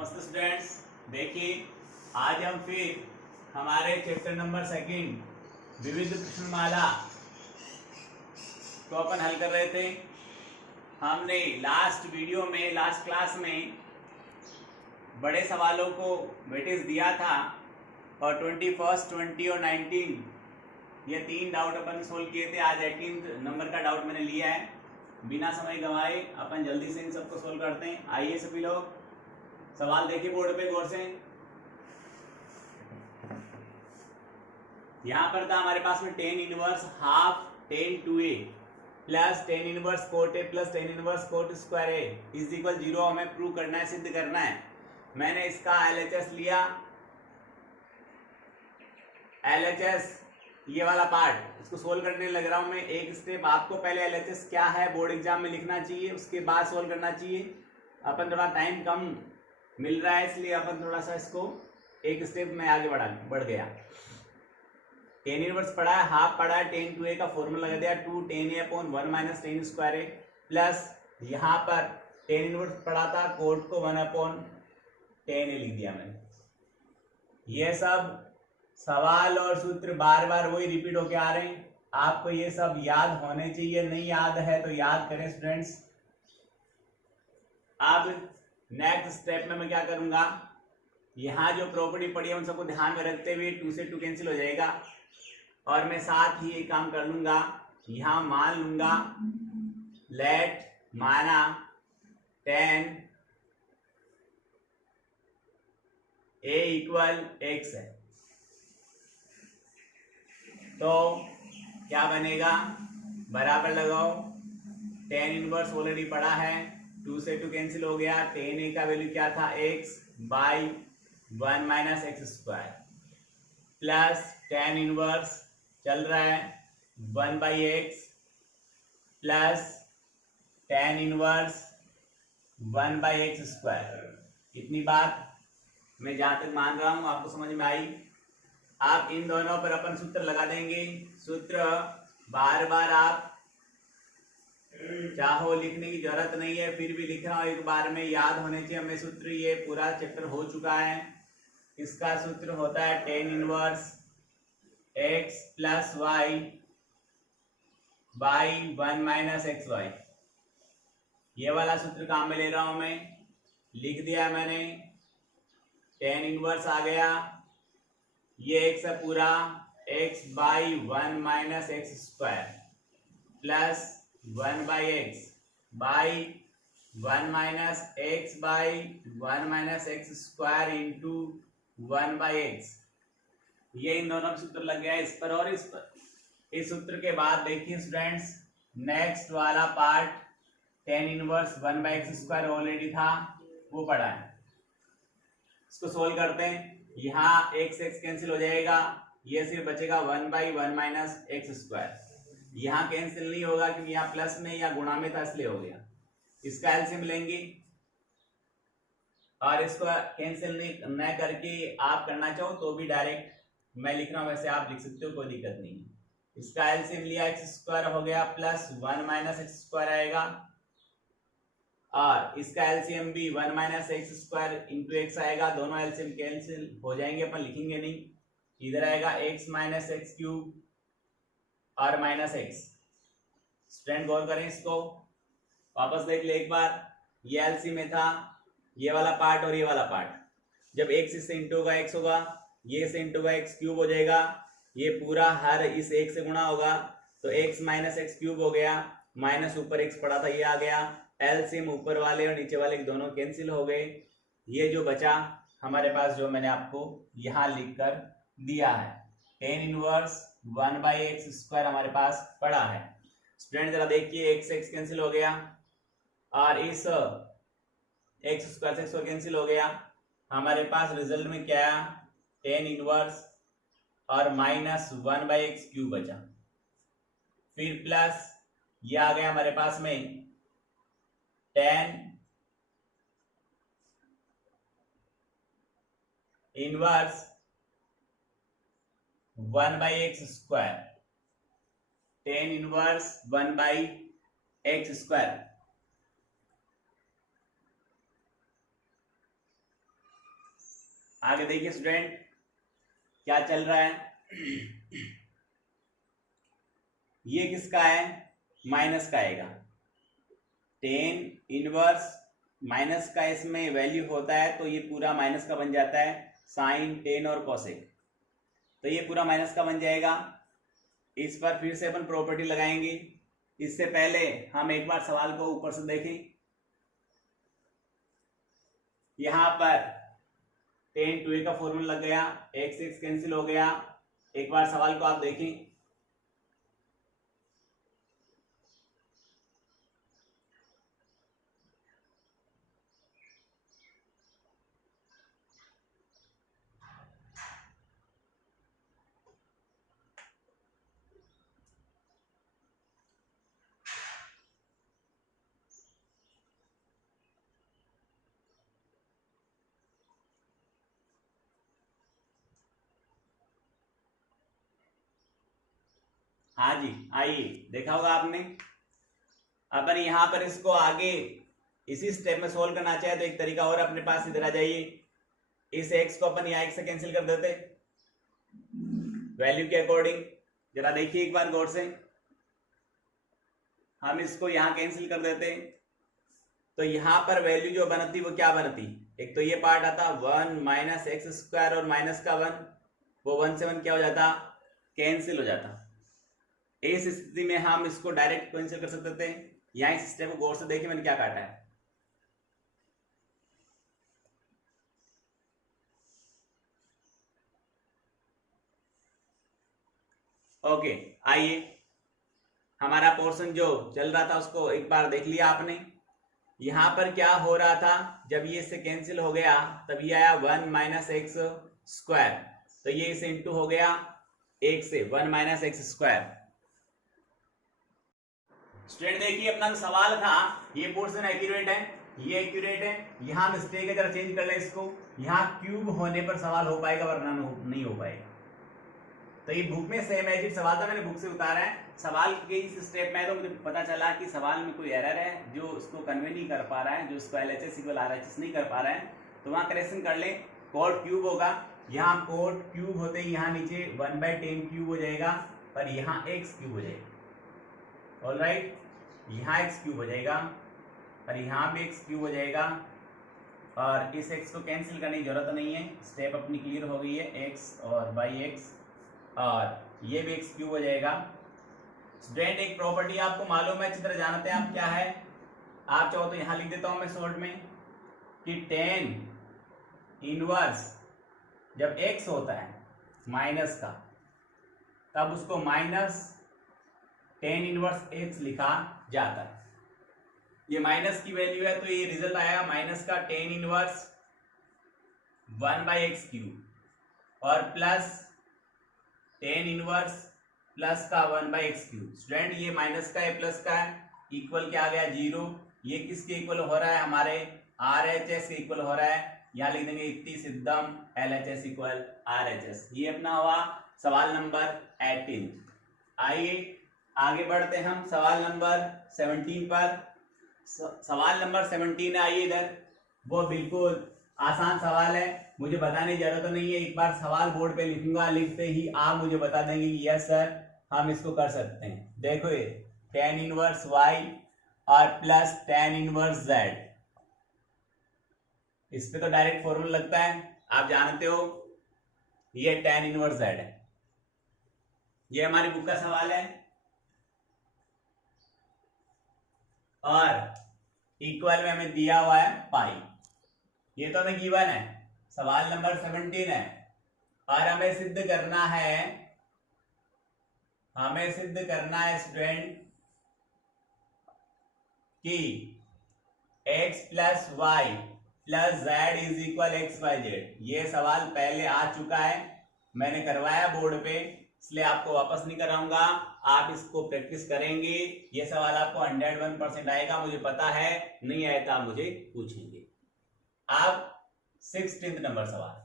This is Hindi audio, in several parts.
नमस्ते स्टूडेंट्स। देखिए आज हम फिर हमारे चैप्टर नंबर 2 विविध प्रश्नमाला को अपन हल कर रहे थे। हमने लास्ट वीडियो में लास्ट क्लास में बड़े सवालों को वेटेज दिया था और 21, 20 और 19 ये 3 डाउट अपन सोल्व किए थे। आज 18 नंबर का डाउट मैंने लिया है। बिना समय गंवाए अपन जल्दी से इन सबको सोल्व करते हैं। आइए सभी लोग सवाल देखिए बोर्ड पे गौर से। यहां पर था हमारे पास में tan inverse half tan 2a plus tan inverse cot a plus tan inverse cot square a is equal 0 हमें प्रूव करना है, सिद्ध करना है। मैंने इसका LHS लिया, LHS ये वाला पार्ट इसको सोल्व करने लग रहा हूं मैं। एक स्टेप आपको पहले LHS क्या है बोर्ड एग्जाम में लिखना चाहिए, उसके बाद सोल्व करना चाहिए। अपन थोड़ा टाइम कम मिल रहा है इसलिए अपन थोड़ा सा इसको एक स्टेप में आगे बढ़ गया। tan इनवर्स पढ़ा है, हाफ पढ़ा है, tan 2a का फॉर्मूला लगा दिया 2 tan a upon 1 minus tan square a plus यहाँ पर tan इनवर्स पढ़ा था कोट को 1 अपॉन tan a लिख दिया मैंने। ये सब सवाल और सूत्र बार बार वही रिपीट होके आ रहे हैं, आपको ये सब याद होने चाहिए। नहीं याद है तो याद करें स्टूडेंट्स। अब नेक्स्ट स्टेप में मैं क्या करूंगा, यहाँ जो प्रॉपर्टी पड़ी है उन सबको ध्यान में रखते हुए 2 से 2 कैंसिल हो जाएगा और मैं साथ ही एक काम कर लूंगा, यहाँ मान लूंगा लेट माना tan a इक्वल x है तो क्या बनेगा, बराबर लगाओ। tan इनवर्स ऑलरेडी पड़ा है, 2 से 2 कैंसिल हो गया। tan a का वैल्यू क्या था x by 1 minus x square plus tan inverse चल रहा है 1 by x plus tan inverse 1 by x square. इतनी बात मैं जहां तक मान रहा हूं आपको समझ में आई। आप इन दोनों पर अपन सूत्र लगा देंगे। सूत्र बार बार आप चाहो लिखने की जरूरत नहीं है, फिर भी लिख रहा हूं, एक बार में याद होने चाहिए हमें सूत्र। ये पूरा चैप्टर हो चुका है। इसका सूत्र होता है tan inverse x plus y by 1 minus x y. ये वाला सूत्र काम में ले रहा हूं मैं, लिख दिया मैंने। tan इनवर्स आ गया, ये x है पूरा x by 1 minus x square plus 1 by x by 1 minus x by 1 minus x square into 1 by x. ये इन दोनों सूत्र लग गया इस पर और इस पर। इस सूत्र के बाद देखिए स्टूडेंट्स, नेक्स्ट वाला part tan inverse 1 by x square already था, वो पढ़ा है। इसको सोल्व करते हैं। यहाँ x कैंसिल हो जाएगा, ये सिर्फ बचेगा 1 बाई 1 माइनस एक्स स्क्वायर। यहाँ कैंसिल नहीं होगा क्योंकि यहाँ प्लस में या गुणा में था इसलिए हो गया। इसका एलसीएम लेंगे और इसको कैंसिल नहीं न करके आप करना चाहो तो भी डायरेक्ट मैं लिख रहा हूं, वैसे आप लिख सकते हो, कोई दिक्कत नहीं है। इसका एलसीएम लिया एक्स स्क्वायर हो गया प्लस 1 माइनस एक्स स्क्वायर आएगा और इसका एलसीएम भी 1 minus x square into x आएगा। दोनों एलसीएम कैंसिल हो जाएंगे, अपन लिखेंगे नहीं। इधर आएगा x माइनस एक्स क्यूब और माइनस एक्स। स्टूडेंट गौर करें, इसको वापस देख ले एक बार। ये एलसी में था ये वाला पार्ट और ये वाला पार्ट। जब x इससे इंटू होगा x होगा, ये से इंटू होगा x क्यूब हो जाएगा, ये पूरा हर इस एक से गुणा होगा तो x माइनस एक्स क्यूब हो गया, माइनस ऊपर x पड़ा था ये आ गया। एलसीएम ऊपर वाले और नीचे वाले दोनों कैंसिल हो गए। ये जो बचा हमारे पास, जो मैंने आपको यहाँ लिख कर दिया है, tan inverse 1 by x square हमारे पास पड़ा है। स्टूडेंट जरा देखिए, x कैंसिल हो गया और इस x स्क्वायर से x कैंसिल हो गया। हमारे पास रिजल्ट में क्या आया, tan इनवर्स और माइनस 1 बाई एक्स क्यूब बचा, फिर प्लस ये आ गया हमारे पास में tan inverse 1 by x square, tan inverse 1 by x square. आगे देखिए स्टूडेंट क्या चल रहा है। ये किसका है, माइनस का आएगा, टेन इनवर्स माइनस का इसमें वैल्यू होता है तो ये पूरा माइनस का बन जाता है, साइन टेन और कोसेक, तो ये पूरा माइनस का बन जाएगा। इस पर फिर से अपन प्रॉपर्टी लगाएंगे। इससे पहले हम एक बार सवाल को ऊपर से देखें। यहां पर टेन टू ए का फॉर्मूला लग गया, एक्स एक्स कैंसिल हो गया। एक बार सवाल को आप देखें। हाँ जी, आइए, देखा होगा आपने। अपन यहां पर इसको आगे इसी स्टेप में सोल्व करना चाहे तो एक तरीका और अपने पास, इधर आ जाइए। इस x को अपन यहाँ x से कैंसिल कर देते वैल्यू के अकॉर्डिंग। जरा देखिए एक बार गौर से, हम इसको यहाँ कैंसिल कर देते तो यहाँ पर वैल्यू जो बनती वो क्या बनती, एक तो ये पार्ट आता 1 माइनस एक्स स्क्वायर और माइनस का 1, वो 1 से 1 क्या हो जाता, कैंसिल हो जाता। इस स्थिति में हम इसको डायरेक्ट कैंसिल कर सकते थे। यहाँ इस स्टेप को गौर से देखिए मैंने क्या काटा है। ओके, आइए, हमारा पोर्शन जो चल रहा था उसको एक बार देख लिया आपने। यहां पर क्या हो रहा था, जब ये इससे कैंसिल हो गया तब ये आया 1 माइनस एक्स स्क्वायर, तो ये इसे इंटू हो गया 1 से 1 माइनस एक्स स्क्वायर। स्टूडेंट देखिए अपना जो सवाल था ये पोर्शन एक्यूरेट है, ये एक्यूरेट है। यहां मिस्टेक है, जरा चेंज कर ले इसको। यहाँ क्यूब होने पर सवाल हो पाएगा वरना नहीं हो पाएगा। तो ये बुक में सेम एज इट सवाल था, मैंने बुक से उतारा है। सवाल के इस स्टेप में तो मुझे पता चला कि सवाल में कोई एरर है जो उसको कन्वे नहीं कर पा रहा है, जो उसको LHS इक्वल RHS नहीं कर पा रहा है, तो वहां करेक्शन कर ले। कोड क्यूब होगा, यहाँ कोड क्यूब होते ही यहाँ नीचे 1/10 क्यूब हो जाएगा, पर यहाँ x क्यूब हो जाएगा। ऑलराइट, यहाँ x क्यूब हो जाएगा और यहाँ भी x क्यूब हो जाएगा, और इस x को कैंसिल करने की जरूरत नहीं है, स्टेप अपनी क्लियर हो गई है, x और बाई x, और ये भी x क्यूब हो जाएगा। स्टूडेंट एक प्रॉपर्टी आपको मालूम है, अच्छी तरह जानते हैं आप, क्या है, आप चाहो तो यहां लिख देता हूं मैं शॉर्ट में कि tan इनवर्स जब x होता है माइनस का तब उसको माइनस tan इनवर्स x लिखा जाता है। ये माइनस की वैल्यू है तो ये रिजल्ट आएगा माइनस का tan इनवर्स 1/x क्यूब और प्लस tan इनवर्स प्लस का 1/x क्यूब। स्टूडेंट ये माइनस का है प्लस का है, इक्वल क्या आ गया 0। ये किसके इक्वल हो रहा है, हमारे RHS के इक्वल हो रहा है। यहाँ लिख देंगे इतनी सिद्धम LHS इक्वल RHS। ये अपना हुआ सवाल नंबर 18। आइए आगे बढ़ते हैं हम सवाल नंबर 17 पर। सवाल नंबर 17 आइए इधर, वो बिल्कुल आसान सवाल है, मुझे बताने की जरूरत नहीं है। एक बार सवाल बोर्ड पे लिखूंगा, लिखते ही आप मुझे बता देंगे कि यस सर हम इसको कर सकते हैं। देखो ये tan इनवर्स y और प्लस tan इनवर्स z, इस पे तो डायरेक्ट फॉर्मूला लगता है, आप जानते हो, ये tan इनवर्स z है। ये हमारी बुक का सवाल है और इक्वल में हमें दिया हुआ है पाई। ये तो हमें गिवन है, सवाल नंबर 17 है और हमें सिद्ध करना है स्टूडेंट कि x plus y plus z is equal XYZ। ये सवाल पहले आ चुका है, मैंने करवाया बोर्ड पे, इसलिए आपको वापस नहीं कराऊंगा, आप इसको प्रैक्टिस करेंगे। ये सवाल आपको 101% आएगा, मुझे पता है, नहीं आया तो आप मुझे पूछेंगे। अब 16 नंबर सवाल,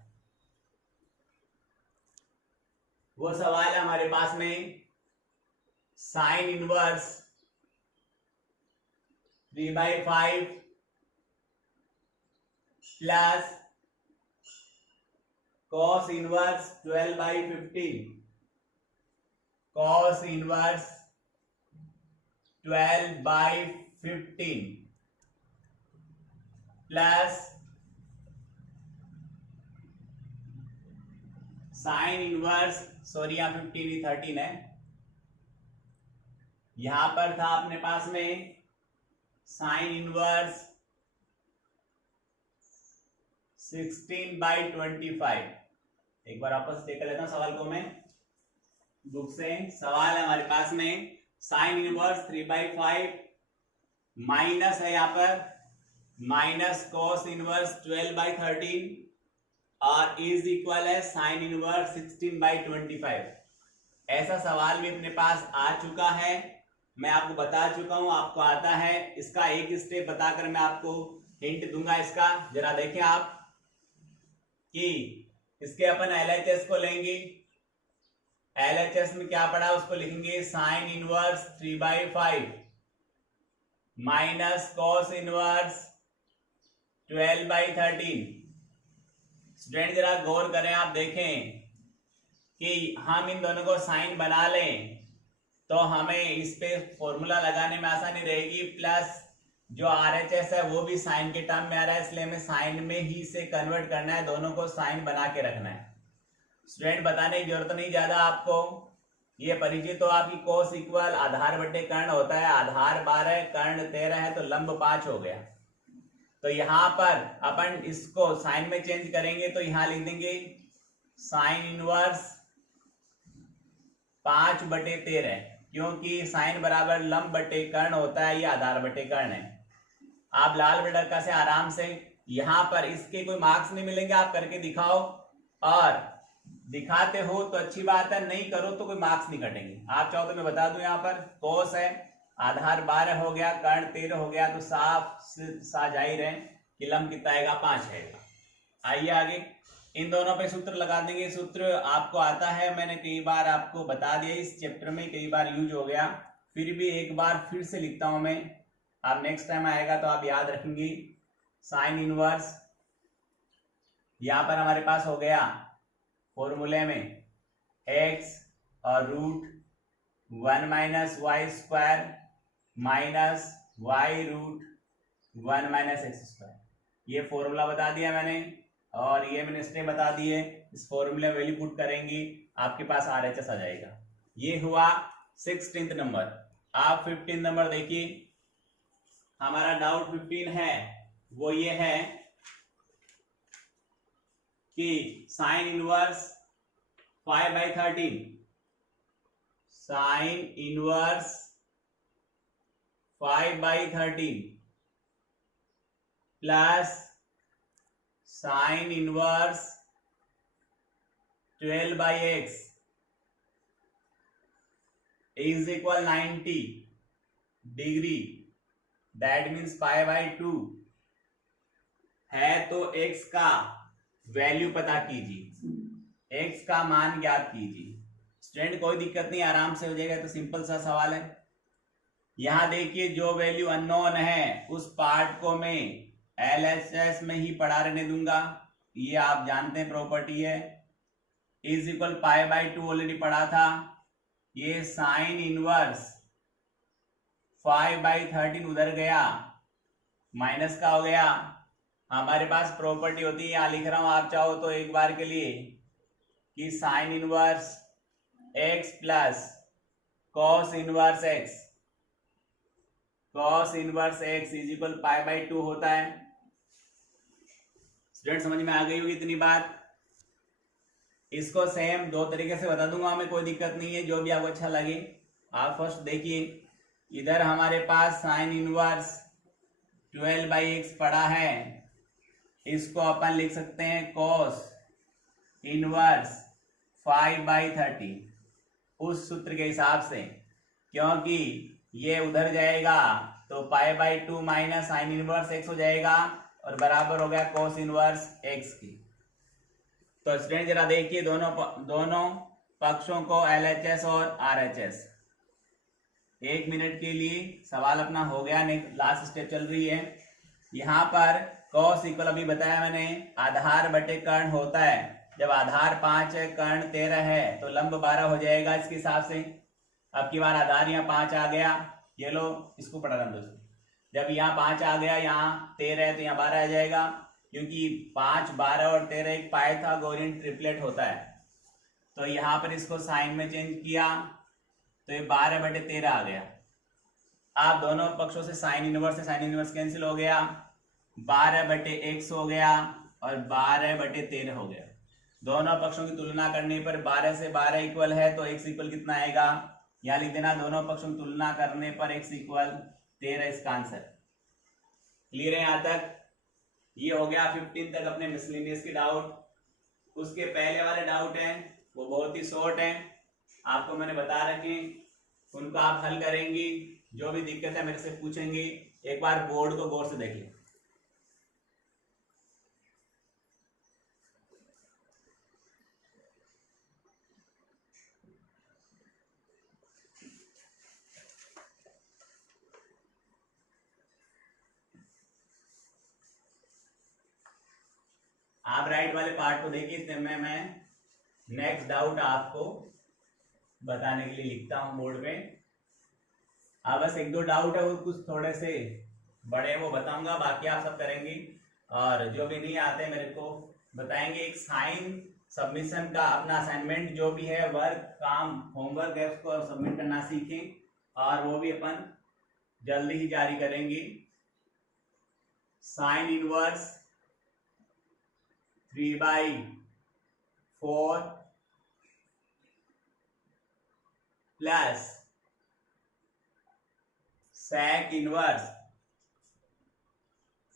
वो सवाल है हमारे पास में sine inverse 3/5 plus cos inverse 12/15, cos inverse 12/15 plus sine inverse, sorry यहाँ 15 ही 13 है, यहां पर था अपने पास में साइन इनवर्स 16/25। एक बार वापस देख लेता हूं सवाल को मैं बुक से। सवाल है हमारे पास में साइन इनवर्स 3/5 माइनस है यहाँ पर माइनस कॉस इनवर्स 12/13 और इज इक्वल है साइन इनवर्स 16/25। ऐसा सवाल भी अपने पास आ चुका है, मैं आपको बता चुका हूं, आपको आता है। इसका एक स्टेप बताकर मैं आपको हिंट दूंगा इसका। जरा देखें आप कि इसके अपन LHS को लेंगे, LHS में क्या पड़ा उसको लिखेंगे sine inverse 3/5 minus cos inverse 12/13। Student जरा गौर करें, आप देखें कि हम इन दोनों को साइन बना लें तो हमें इस पे फॉर्मूला लगाने में आसानी रहेगी, प्लस जो RHS है वो भी साइन के टर्म में आ रहा है, इसलिए हमें साइन में ही से कन्वर्ट करना है, दोनों को साइन बना के रखना है। स्टूडेंट बताने की जरूरत नहीं ज्यादा आपको, ये परिचित तो आपकी कोस इक्वल आधार बटे कर्ण होता है, आधार 12 कर्ण 13 है तो लंब 5 हो गया। तो यहां पर अपन इसको साइन में चेंज करेंगे तो यहां लिख देंगे साइन इनवर्स 5/13, क्योंकि साइन बराबर लंब बटे कर्ण होता है, ये आधार बटे कर्ण है। आप लाल बटका से आराम से यहां पर इसके कोई मार्क्स नहीं मिलेंगे, आप करके दिखाओ, और दिखाते हो तो अच्छी बात है, नहीं करो तो कोई मार्क्स नहीं कटेंगे। आप चाहो तो मैं बता दूं, यहाँ पर कोस है आधार 12 हो गया, कर्ण 13 हो गया, तो साफ जाहिर है कि लंब कितना आएगा 5 आएगा। आइए आगे इन दोनों पे सूत्र लगा देंगे। सूत्र आपको आता है, मैंने कई बार आपको बता दिया, इस चैप्टर में कई बार यूज हो गया, फिर भी एक बार फिर से लिखता हूं मैं, आप नेक्स्ट टाइम आएगा तो आप याद रखेंगे। साइन इनवर्स यहां पर हमारे पास हो गया फॉर्मूले में x और root 1 minus y square minus y root 1 minus x square, ये फॉर्मूला बता दिया मैंने, और ये मैंने स्टेप बता दिए। इस फॉर्मूले में वैल्यू पुट करेंगी, आपके पास RHS आ जाएगा। ये हुआ 16 नंबर। आप 15 नंबर देखिए, हमारा डाउट 15 है वो ये है कि sine inverse 5/13, sine inverse 5/13 plus sine inverse 12/x is equal 90 degree, that means π/2 है। तो x का वैल्यू पता कीजिए, x का मान ज्ञात कीजिए। स्टूडेंट कोई दिक्कत नहीं, आराम से हो जाएगा, तो सिंपल सा सवाल है। यहां देखिए जो वैल्यू अननोन है उस पार्ट को मैं LHS में ही पढ़ा रहने दूंगा, ये आप जानते हैं प्रॉपर्टी है। इज इक्वल π/2 ऑलरेडी पढ़ा था। ये साइन इनवर्स 5/13 उधर गया, माइनस का हो गया। हमारे पास प्रॉपर्टी होती है, यहां लिख रहा हूं, आप चाहो तो एक बार के लिए, कि sine inverse x plus cos inverse x, cos inverse x is equal π/2 होता है। स्टूडेंट समझ में आ गई होगी इतनी बात। इसको सेम दो तरीके से बता दूंगा मैं, कोई दिक्कत नहीं है, जो भी आपको अच्छा लगे। आप फर्स्ट देखिए, इधर हमारे पास साइन इनवर्स 12/x पड़ा है, इसको अपन लिख सकते हैं कॉस इनवर्स 5/13 उस सूत्र के हिसाब से, क्योंकि ये उधर जाएगा तो π/2 माइनस साइन इनवर्स x हो जाएगा और बराबर हो गया कॉस इनवर्स x की। तो स्टूडेंट जरा देखिए दोनों पक्षों को LHS और RHS। 1 मिनट के लिए सवाल अपना हो गया, नहीं लास्ट स्टेप चल रही है। यहाँ पर कॉस इक्वल अभी बताया मैंने आधार बटे कर्ण होता है, जब आधार 5 है, कर्ण 13 है, तो लंब 12 हो जाएगा इसके हिसाब से। अब की बार आधार यहाँ 5 आ गया, ये लो इसको पढ़ा रहा दोस्तों। जब यहाँ 5 आ गया, यहाँ 13 है, तो यहाँ 12 आ जाएगा, क्योंकि 5, 12 और 13 एक पाइथागोरियन ट्रिपलेट होता है। तो यहाँ पर इसको साइन में चेंज किया, तो ये 12/13 आ गया। आप दोनों पक्षों से साइन इनवर्स से साइन इनवर्स कैंसिल हो गया, 12/x हो गया और 12/13 हो गया। दोनों पक्षों की तुलना करने पर 12 से 12 इक्वल है, तो x इक्वल कितना आएगा, यहाँ लिख देना, दोनों पक्षों की तुलना करने पर x इक्वल 13 इसका आंसर। क्लियर है यहाँ तक? ये हो गया 15 तक अपने मिसलेनियस के डाउट। उसके पहले वाले डाउट हैं वो बहुत ही शॉर्ट हैं, आपको मैंने बता रखे, उनको आप हल करेंगी। जो भी दिक्कत है मेरे से पूछेंगे। एक बार बोर्ड को गौर से देख लें। आप राइट वाले पार्ट को देखिए, इतने में मैं नेक्स्ट डाउट आपको बताने के लिए लिखता हूं बोर्ड पे। अब बस एक दो डाउट है, वो कुछ थोड़े से बड़े वो बताऊंगा, बाकी आप सब करेंगे। और जो भी नहीं आते मेरे को बताएंगे। एक साइन सबमिशन का अपना असाइनमेंट जो भी है, वर्क, काम, होमवर्क है, उसको सबमिट करना सीखें और वो भी अपन जल्दी ही जारी करेंगे। Sine inverse 3/4 plus sec inverse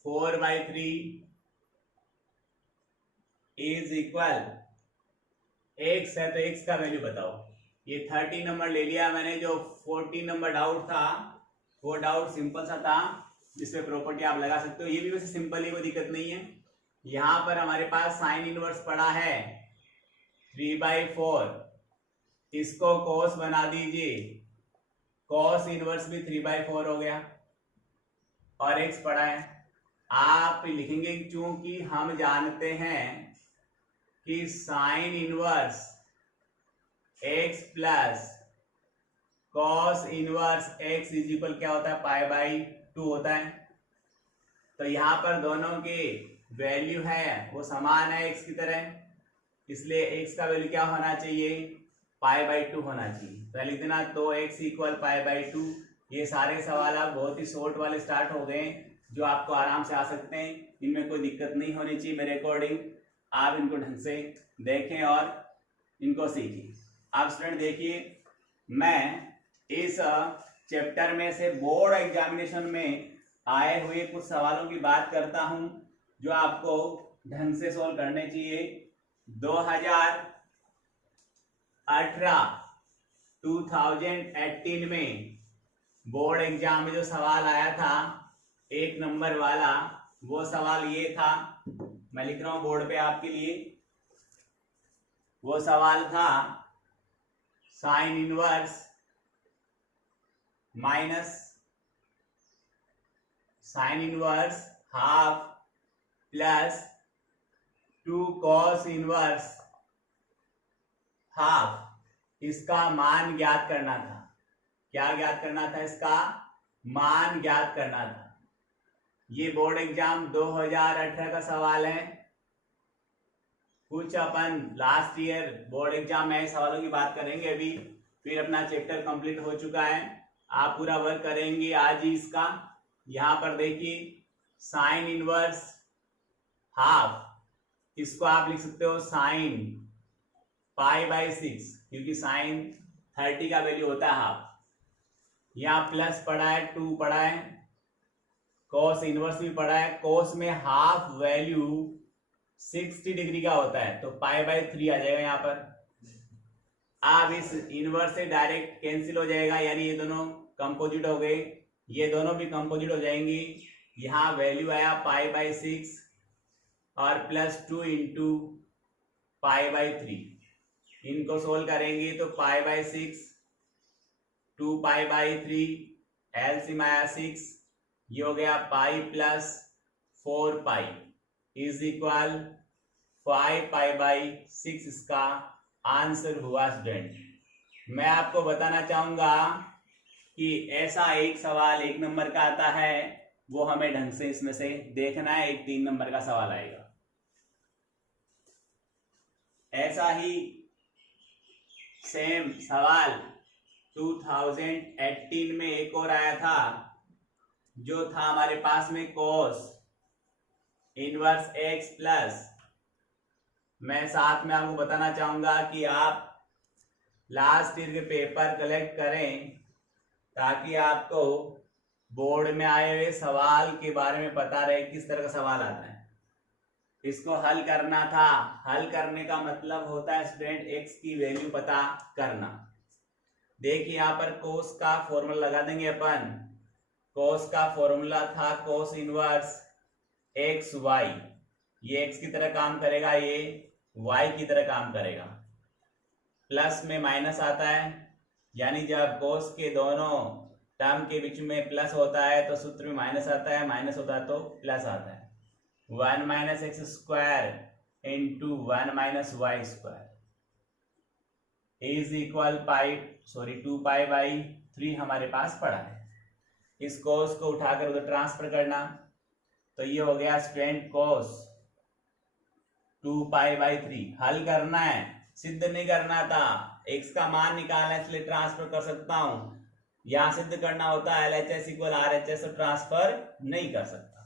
4/3 is equal x है, तो x का वैल्यू बताओ। ये 30 नंबर ले लिया मैंने। जो 40 नंबर डाउट था वो डाउट सिंपल सा था, जिसमें प्रॉपर्टी आप लगा सकते हो। ये भी वैसे सिंपल ही, कोई दिक्कत नहीं है। यहां पर हमारे पास साइन इनवर्स पड़ा है 3/4, इसको cos बना दीजिए, cos इनवर्स भी 3/4 हो गया और x पड़ा है। आप लिखेंगे चूंकि हम जानते हैं कि sine inverse x plus cos inverse x is equal क्या होता है, π/2 होता है। तो यहां पर दोनों के वैल्यू है वो समान है x की तरह, इसलिए x का वैल्यू क्या होना चाहिए, π/2 होना चाहिए। तो लिख देना, तो x इक्वल π/2। ये सारे सवाल आप बहुत ही शॉर्ट वाले स्टार्ट हो गए, जो आपको आराम से आ सकते हैं। इनमें कोई दिक्कत नहीं होनी चाहिए मेरे अकॉर्डिंग। आप इनको ढंग से देखें और इनको सीखें। आप स्टूडेंट देखिए, मैं इस चैप्टर में से बोर्ड एग्जामिनेशन में आए हुए कुछ सवालों की बात करता हूं, जो आपको ढंग से सोल्व करने चाहिए। 2018 में बोर्ड एग्जाम में जो सवाल आया था 1 नंबर वाला, वो सवाल ये था, मैं लिख रहा हूं बोर्ड पे आपके लिए। वो सवाल था sine inverse minus sine inverse half plus 2 cos inverse half, इसका मान ज्ञात करना था। क्या ज्ञात करना था, इसका मान ज्ञात करना था। ये बोर्ड एग्जाम 2018 का सवाल है। कुछ अपन लास्ट ईयर बोर्ड एग्जाम में सवालों की बात करेंगे अभी, फिर अपना चैप्टर कंप्लीट हो चुका है। आप पूरा वर्क करेंगे आज ही इसका। यहां पर देखिए साइन इनवर्स हाफ, इसको आप लिख सकते हो साइन π/6, क्योंकि साइन 30 का वैल्यू होता है हाफ। यहाँ प्लस पड़ा है, 2 पड़ा है, cos इनवर्स भी पड़ा है। cos में हाफ वैल्यू 60 डिग्री का होता है, तो π/3 आ जाएगा यहाँ पर। अब इस इनवर्स से डायरेक्ट कैंसिल हो जाएगा, यानी ये दोनों कंपोजिट हो गए, ये दोनों भी कंपोजिट हो जाएंगी। यहाँ वैल्यू आया π/6 और प्लस 2 इंटू π/3। इनको सोल्व करेंगे तो π/6, 2π/3, एलसीएम आया 6, ये हो गया पाई प्लस 4π इज इक्वल 5π/6 इसका आंसर हुआ स्टूडेंट। मैं आपको बताना चाहूंगा कि ऐसा एक सवाल 1 नंबर का आता है, वो हमें ढंग से इसमें से देखना है। एक 3 नंबर का सवाल आएगा। ऐसा ही सेम सवाल 2018 में एक और आया था, जो था हमारे पास में cos इनवर्स x प्लस। मैं साथ में आपको बताना चाहूंगा कि आप लास्ट ईयर के पेपर कलेक्ट करें, ताकि आपको बोर्ड में आए हुए सवाल के बारे में पता रहे किस तरह का सवाल आता है। इसको हल करना था। हल करने का मतलब होता है स्टूडेंट x की वैल्यू पता करना। देखिए यहाँ पर cos का फॉर्मूला लगा देंगे अपन। cos का फॉर्मूला था cos इनवर्स xy। ये x की तरह काम करेगा, ये y की तरह काम करेगा। प्लस में माइनस आता है, यानी जब cos के दोनों टर्म के बीच में प्लस होता है तो सूत्र में माइनस आता है, माइनस होता है तो प्लस आता है। 1 - x square into 1 - y square is equal 2π/3 हमारे पास पड़ा है। इस cos को उठाकर उधर ट्रांसफर करना, तो ये हो गया स्टूडेंट cos 2π/3। हल करना है, सिद्ध नहीं करना था। x का मान निकालना है, इसलिए ट्रांसफर कर सकता हूं। यहां सिद्ध करना होता है LHS = RHS, तो ट्रांसफर नहीं कर सकता।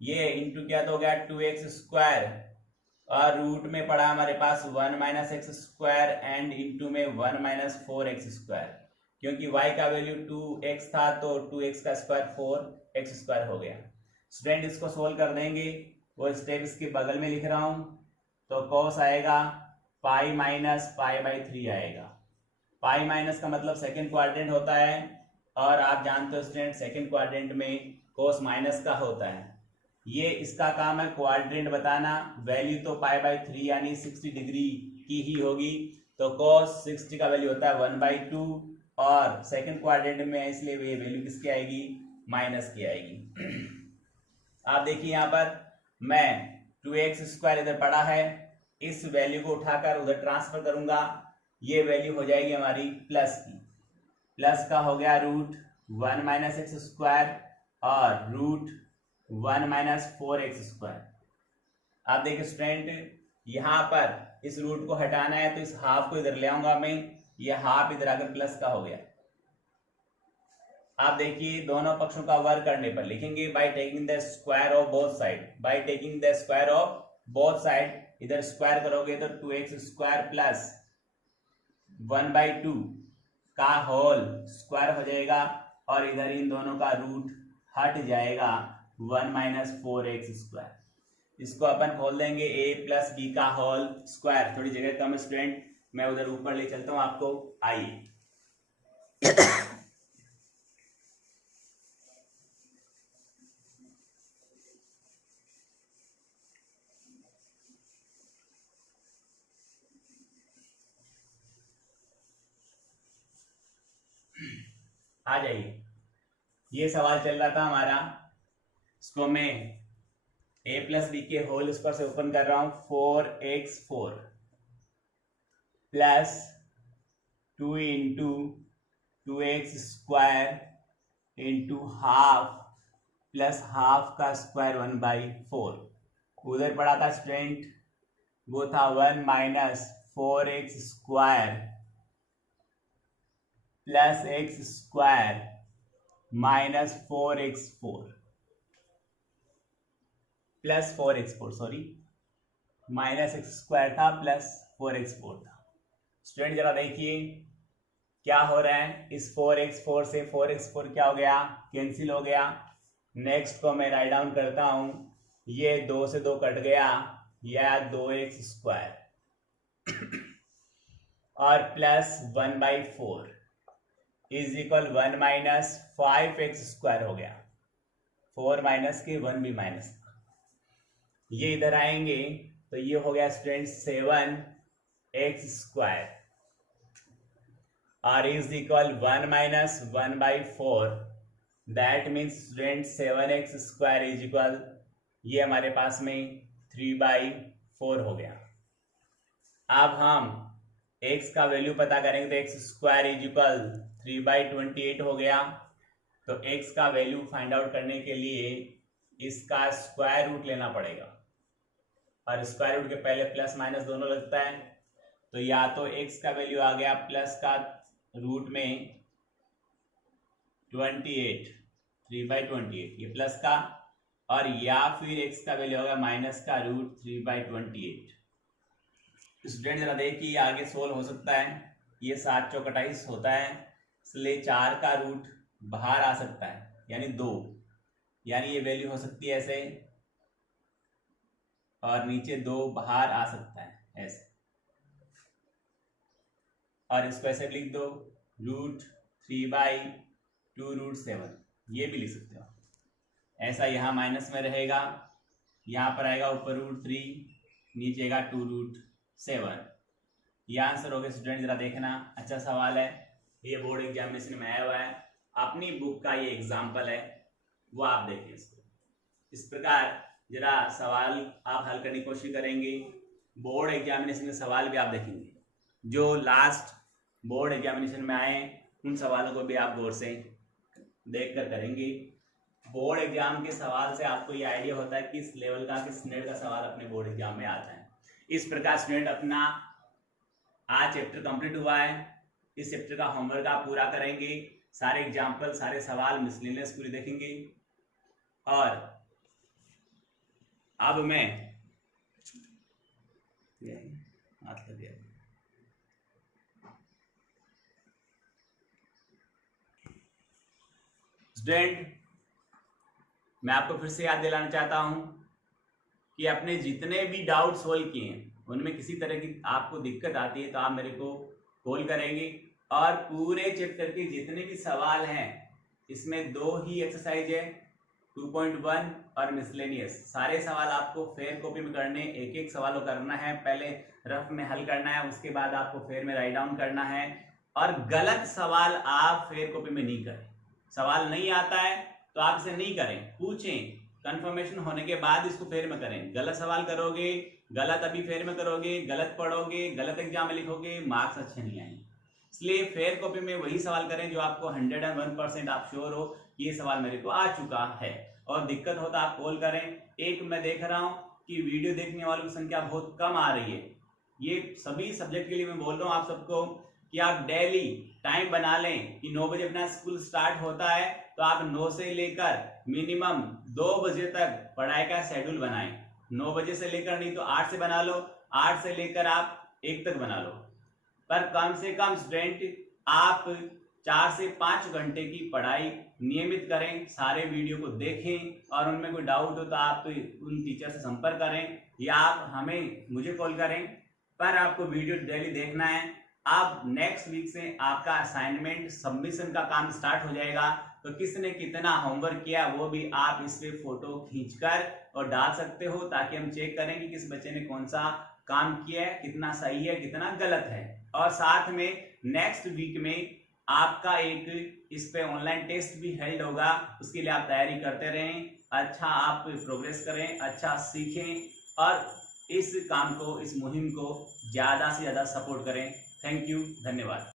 ये इंटू क्या तो हो गया 2x स्क्वायर, और रूट में पड़ा हमारे पास 1 - x स्क्वायर एंड इंटू में 1 - 4x स्क्वायर। क्योंकि y का वैल्यू 2x था तो 2x का स्क्वायर 4x स्क्वायर हो गया। स्टूडेंट इसको सोल्व कर देंगे, वो स्टेप इसके बगल में लिख रहा हूं। तो cos आएगा पाई माइनस π/3 आएगा। पाई माइनस का मतलब सेकंड क्वाड्रेंट होता है, और आप जानते हो स्टूडेंट सेकंड क्वाड्रेंट में cos माइनस का होता है। ये इसका काम है क्वाड्रेंट बताना। वैल्यू तो π/3 यानी 60 डिग्री की ही होगी, तो cos 60 का वैल्यू होता है 1/2, और सेकंड क्वाड्रेंट में है इसलिए ये वैल्यू किसकी आएगी, माइनस की आएगी। आप देखिए यहाँ पर मैं 2x स्क्वायर इधर पड़ा है, इस वैल्यू को उठाकर उधर ट्रांसफर करूंगा, ये वैल्यू हो जाएगी हमारी प्लस की। प्लस का हो गया रूट 1 - x स्क्वायर और रूट 1 - 4x स्क्वायर। आप देखिए स्टूडेंट, यहाँ पर इस रूट को हटाना है तो इस हाफ को इधर ले आऊंगा मैं, ये हाफ इधर आकर प्लस का हो गया। आप देखिए दोनों पक्षों का वर्ग करने पर लिखेंगे by taking the square of both side. By taking the square of both side, इधर स्क्वायर करोगे तो 2x स्क्वायर प्लस 1/2 का होल स्क्वायर हो जाएगा, और इधर इन दोनों का रूट हट जाएगा 1 - 4x स्क्वायर। इसको अपन खोल देंगे a + b का होल स्क्वायर। थोड़ी जगह कम स्टूडेंट, मैं उधर ऊपर ले चलता हूं आपको, आइए। आ जाइए, ये सवाल चल रहा था हमारा, इसको मैं a + b के होल स्क्वायर से ओपन कर रहा हूं। 4x4 plus 2 × 2x square into half plus half का स्क्वायर 1/4। उधर पड़ा था स्टूडेंट, वो था 1 - 4x square plus x square minus 4x4 plus 4x4, sorry minus x square था प्लस 4x4 था। स्टूडेंट जरा देखिए क्या हो रहा है, इस 4x4 से 4x4 क्या हो गया, कैंसिल हो गया। नेक्स्ट को मैं राइट डाउन करता हूं, ये 2 से 2 कट गया, या 2x स्क्वायर और plus 1/4 is equal 1 - 5x square हो गया। 4 माइनस के 1 भी माइनस, ये इधर आएंगे तो ये हो गया स्टूडेंट 7x स्क्वायर, और is equal 1 - 1/4। That means student 7x square is equal, ये हमारे पास में 3/4 4 हो गया। अब हम x का वैल्यू पता करेंगे तो एक्स स्क्वायर इज इक्वल 3/28 हो गया। तो x का वैल्यू फाइंड आउट करने के लिए इसका स्क्वायर रूट लेना पड़ेगा, और स्क्वायर रूट के पहले प्लस माइनस दोनों लगता है। तो या तो x का वैल्यू आ गया प्लस का रूट में 28, 3/28 ये प्लस का, और या फिर x का वैल्यू होगा माइनस का रूट 3/28। स्टूडेंट जरा देखिए आगे सोल्व हो सकता है। ये 7 चौक 28 होता है, इसलिए 4 का रूट बाहर आ सकता है यानी 2, यानी ये वैल्यू हो सकती है ऐसे, और नीचे 2 बाहर आ सकता है ऐसे, और इसको ऐसे लिख दो रूट 3/2√7, ये भी लिख सकते हो ऐसा। यहाँ माइनस में रहेगा, यहाँ पर आएगा ऊपर √3, नीचे का 2√7। ये आंसर हो गया स्टूडेंट। जरा देखना, अच्छा सवाल है, ये बोर्ड एग्जामिनेशन में आया हुआ है, अपनी बुक का ये एग्जाम्पल है, वो आप देखें इसको। इस प्रकार जरा सवाल आप हल करने की कोशिश करेंगे। बोर्ड एग्जामिनेशन के सवाल भी आप देखेंगे, जो लास्ट बोर्ड एग्जामिनेशन में आए उन सवालों को भी आप गौर से देख कर करेंगे। बोर्ड एग्जाम के सवाल से आपको ये आइडिया होता है किस लेवल का, किस स्टैंडर्ड का सवाल अपने बोर्ड एग्जाम में आता है। इस प्रकार स्टूडेंट अपना आज चैप्टर कंप्लीट हुआ है। इस चैप्टर का होमवर्क आप पूरा करेंगे, सारे एग्जाम्पल, सारे सवाल मिसलेनियस पूरी देखेंगे। और अब मैं हाथ लग गया, स्टूडेंट मैं आपको फिर से याद दिलाना चाहता हूं कि अपने जितने भी डाउट सोल्व किए हैं उनमें किसी तरह की आपको दिक्कत आती है तो आप मेरे को कॉल करेंगे, और पूरे चैप्टर के जितने भी सवाल हैं इसमें 2 ही एक्सरसाइज है, 2.1 और मिसलेनियस। सारे सवाल आपको फेयर कॉपी में करने, एक एक सवाल को करना है, पहले रफ में हल करना है, उसके बाद आपको फेयर में राइट डाउन करना है, और गलत सवाल आप फेयर कॉपी में नहीं करें। सवाल नहीं आता है तो आप इसे नहीं करें, पूछें, कंफर्मेशन होने के बाद इसको फेयर में करें। गलत सवाल करोगे, गलत अभी फेयर में करोगे, गलत पढ़ोगे, गलत एग्जाम में लिखोगे, मार्क्स अच्छे नहीं आएंगे। इसलिए फेयर कॉपी में वही सवाल करें जो आपको 101% आप श्योर हो कि ये सवाल मेरे को आ चुका है। और दिक्कत हो तो आप कॉल करें। एक मैं देख रहा हूं कि वीडियो देखने वालों की संख्या बहुत कम आ रही है। ये सभी सब्जेक्ट के लिए मैं बोल रहा हूं आप सबको कि आप डेली टाइम बना लें कि 9 बजे अपना स्कूल स्टार्ट होता है तो आप 9 से लेकर मिनिमम 2 बजे तक पढ़ाई का शेड्यूल बनाएं। 9 बजे से लेकर नहीं तो 8 से बना लो, 8 से लेकर आप 1 तक बना लो, पर कम से कम स्टूडेंट आप 4 से 5 घंटे की पढ़ाई नियमित करें। सारे वीडियो को देखें और उनमें कोई डाउट हो तो आप उन टीचर से संपर्क करें या आप मुझे कॉल करें, पर आपको वीडियो डेली देखना है। अब नेक्स्ट वीक से आपका असाइनमेंट सबमिशन का काम स्टार्ट हो जाएगा, तो किसने कितना होमवर्क किया वो भी आप इस पे फोटो खींचकर और डाल सकते हो, ताकि हम चेक करें कि किस बच्चे ने कौन सा काम किया है, कितना सही है, कितना गलत है। और साथ में नेक्स्ट वीक में आपका एक इस पे ऑनलाइन टेस्ट भी हेल्ड होगा, उसके लिए आप तैयारी करते रहें, अच्छा आप प्रोग्रेस करें, अच्छा सीखें और इस काम को, इस मुहिम को ज्यादा से ज्यादा सपोर्ट करें। थैंक यू, धन्यवाद।